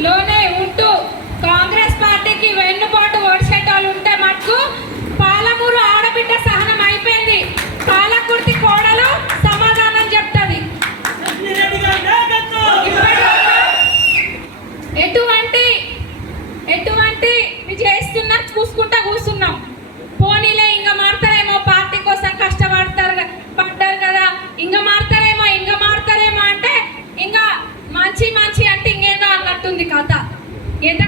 Lona అంటే